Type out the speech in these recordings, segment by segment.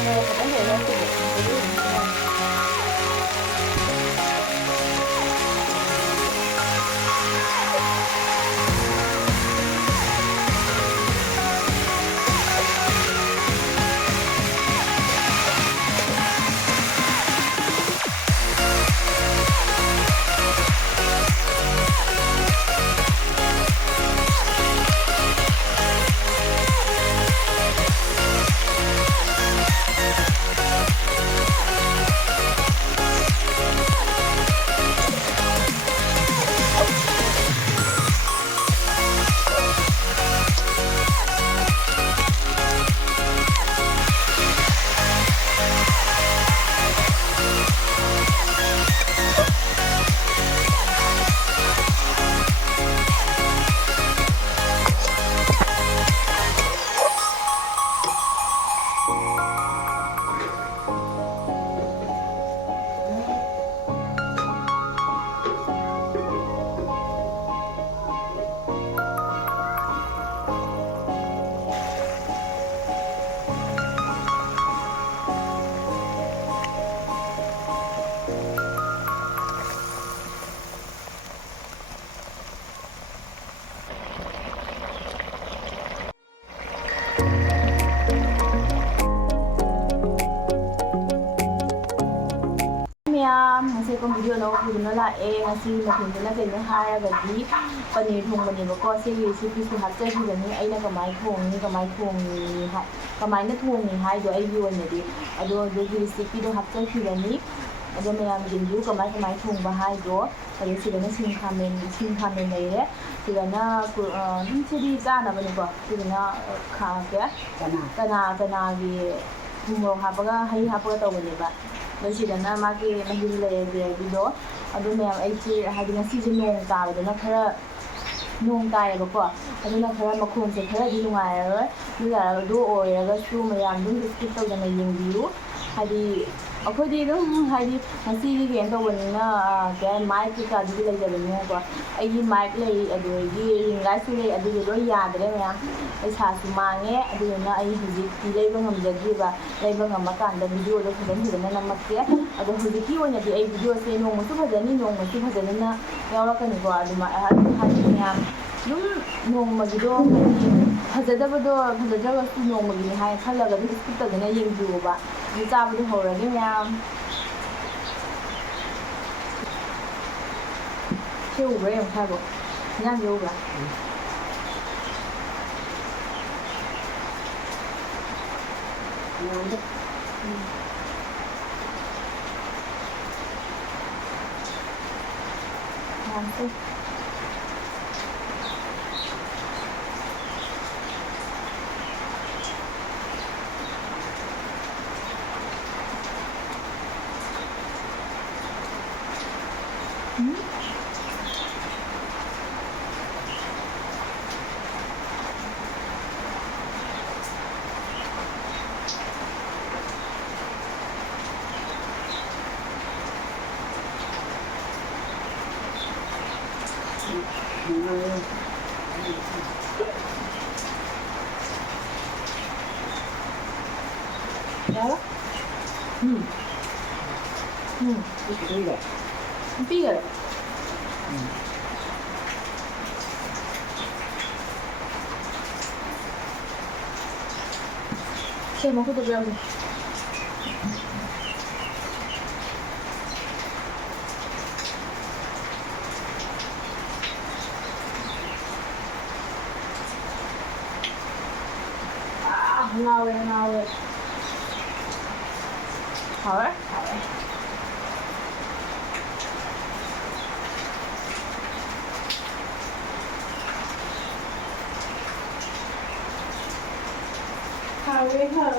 ꯃꯣꯔꯣꯛ ꯈꯛꯇꯪ ꯂꯩꯔꯒ ꯁꯤꯡꯖꯨ Masih kong video na ako na lae ngasi mathindana kaino haragadi paneer thongbanebako sigi recipe su hapchahibani aina kamai thongni kamai na thongni haido aigi oinadi ado dogi recipe do hapchahibani ado mayam jinju kamai thongba haido ado sigana singkhamen leire sigana sidi chana bani ko sigana kha ke kana gi thumro hapaga hai hapaga tawbaneba ꯁꯤꯗꯅ ꯃꯥꯒꯤ ꯃꯍꯤ ꯂꯩꯔꯕꯤꯗꯣ ꯑꯗꯨ ꯃꯌꯥꯝ ꯑꯩꯁꯦ ꯍꯥꯏꯗꯤ ꯉꯁꯤꯁꯦ ꯅꯣꯡ ꯇꯥꯕꯗꯅ ꯈꯔ ꯅꯣꯡ ꯇꯥꯏꯌꯦꯕꯀꯣ ꯑꯗꯨꯅ ꯈꯔ ꯃꯈꯣꯟꯁꯦ ꯈꯔꯗꯤ ꯅꯨꯡꯉꯥꯏꯔꯔꯣꯏ ꯑꯗꯨ ꯑꯣꯏꯔꯒꯁꯨ ꯃꯌꯥꯝ ꯑꯗꯨꯝ ꯁ꯭ꯀꯤꯞ ꯇꯧꯗꯅ ꯌꯦꯡꯕꯤꯌꯨ ꯍꯥꯏꯗꯤ ꯑꯩꯈꯣꯏꯗꯤ ꯑꯗꯨꯝ ꯍꯥꯏꯗꯤ ꯉꯁꯤꯒꯤ ꯀꯩꯅꯣ ꯇꯧꯕꯅꯤꯅ ꯃꯥꯏꯛ ꯀꯩꯀꯥꯗꯨꯗꯤ ꯂꯩꯇꯕꯅꯤꯅꯀꯣ ꯑꯩꯒꯤ ꯃꯥꯏꯛ ꯂꯩ ꯑꯗꯨꯗꯒꯤ ꯔꯤꯡ ꯂꯥꯏꯠꯁꯨ ꯂꯩ ꯑꯗꯨꯗꯤ ꯂꯣꯏ ꯌꯥꯗ꯭ꯔꯦ ꯃꯌꯥꯝ ꯄꯩꯁꯥꯁꯨ ꯃꯥꯡꯉꯦ ꯑꯗꯨꯗꯨꯅ ꯑꯩ ꯍꯧꯖꯤꯛꯇꯤ ꯂꯩꯕ ꯉꯝꯖꯗ꯭ꯔꯤꯕ ꯂꯩꯕ ꯉꯝꯃꯀꯥꯟꯗ ꯚꯤꯗꯤꯑꯣꯗꯣ ꯐꯖꯅ ꯅꯝꯃꯛꯀꯦ ꯑꯗꯣ ꯍꯧꯖꯤꯛꯀꯤ ꯑꯣꯏꯅꯗꯤ ꯑꯩ ꯚꯤꯗꯤꯑꯣꯁꯦ ꯅꯣꯡꯃꯁꯨ ꯐꯖꯅꯤ ꯅꯣꯡꯃꯁꯨ ꯐꯖꯅ ꯌꯥꯎꯔꯛꯀꯅꯤꯀꯣ ꯑꯗꯨꯃꯥꯏꯅ ꯍꯥꯏꯗꯤ ꯃꯌꯥꯝ ꯑꯗꯨꯝ ꯅꯣꯡꯃꯒꯤꯗꯣ ꯍꯥꯏꯗꯤ ꯐꯖꯗ꯭ꯔꯒꯁꯨ ꯅꯣꯡꯃꯒꯤꯅꯤ ꯍꯥꯏꯅ ꯈꯜꯂꯒ ꯑꯗꯨꯝ ꯁ꯭ꯀꯤꯞ ꯇꯧꯗꯅ ꯌꯦꯡꯕꯤꯌꯣꯕ ꯑꯗꯨ ꯆꯥꯕꯗꯣ ꯍꯧꯔꯒꯦ ꯃꯌꯥꯝ ꯁꯤ ꯎꯕ꯭ꯔꯥ ꯌꯦꯡꯉꯨ ꯍꯥꯏꯕꯣ ꯏꯟꯖꯥꯡꯁꯦ ꯎꯕ꯭ꯔꯥ Đó. Pigel. Şey mau foto berapa? Ngawe. Hả? Hả?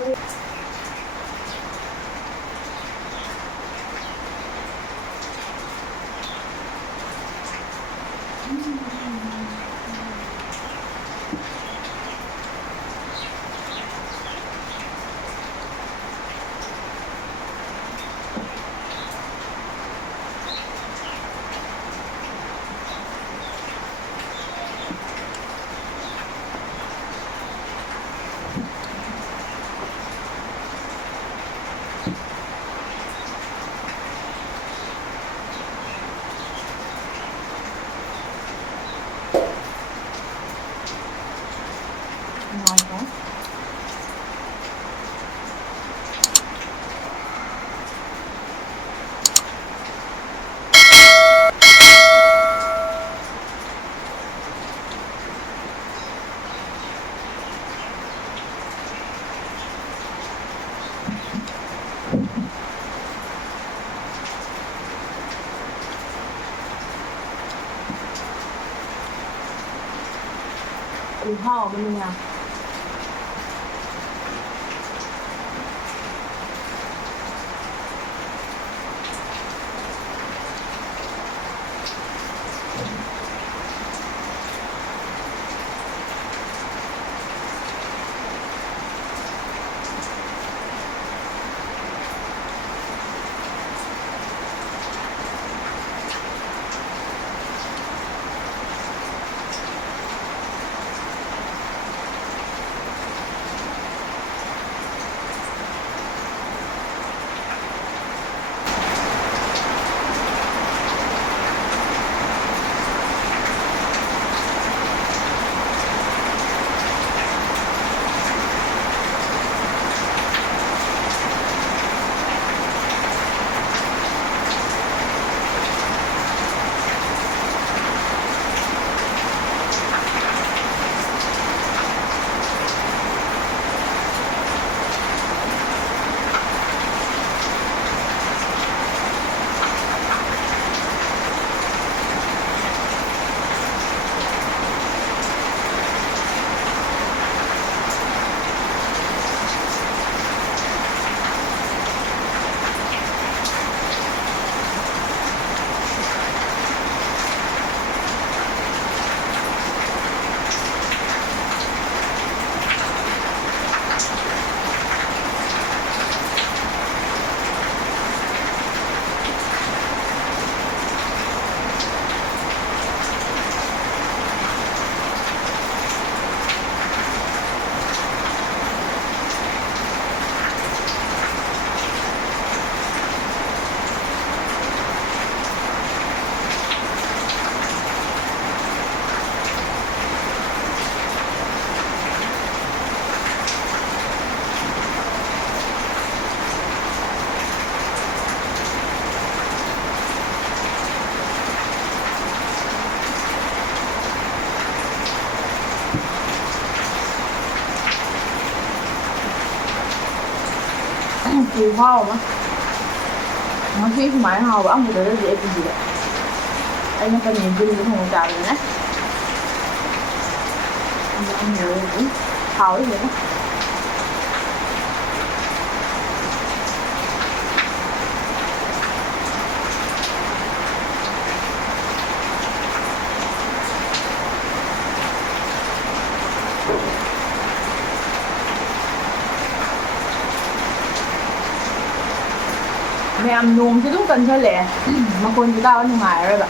คือห่อมันเนี่ยคือห่อมั้งมันที่หมายห่อว่ามันจะได้เยอะจริงๆไอ้นี่เป็นอย่างนี้เป็นของจ่ายเลยนะăn nhiều cũng thảo vậy đó mẹ ăn nuông chứ đúng cần chơi lẹ mà con chúng ta ở ngoài rồi bạn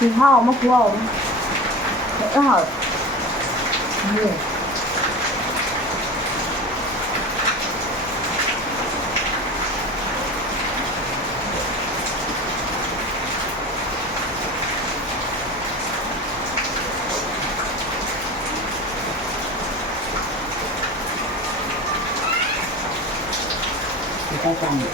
thì hò mà cua 好。再蘸你。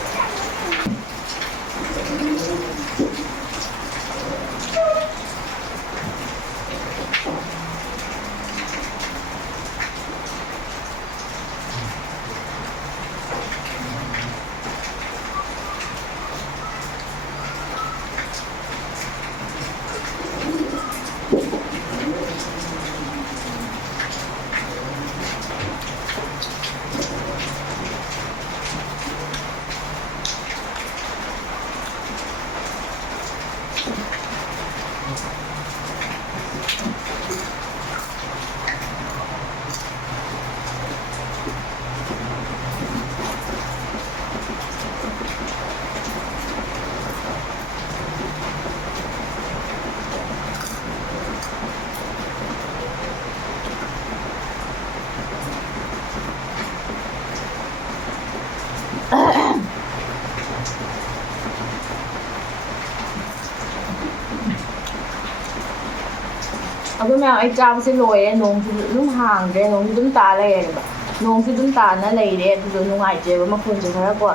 Aku memang ai chaba se loye nong dum hang de nong dum ta le ba nong dum ta na le de du nungai je ba ma khon je khara ko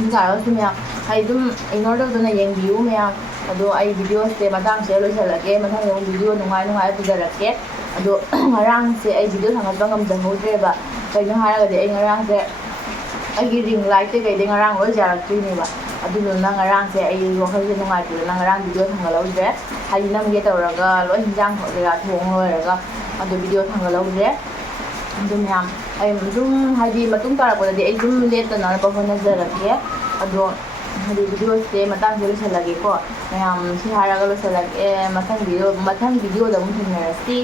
ni ga ro sumya ai dum in order to na yeng view me ado ai video se madang se lo sala ke ma thang video nungai pu jara ke ado ngarang se ai video thang ba ngam jang ho de ba kai na hara ga de ai ngarang se ai gi ring light te kai de ngarang lo jara tu ni ba adu na ngarang se ai lo khal je nungai pu na ngarang video thang lo de hai nam ge tawraga loi hinjang thora thong loiraga adu video thanga lawre dum yam ai dum haidi matung tarakpa de ai dum let na pa hona jarake adu hadi video se matang jelo salage ko yam si haraga lo salage matang video da mun thinarasi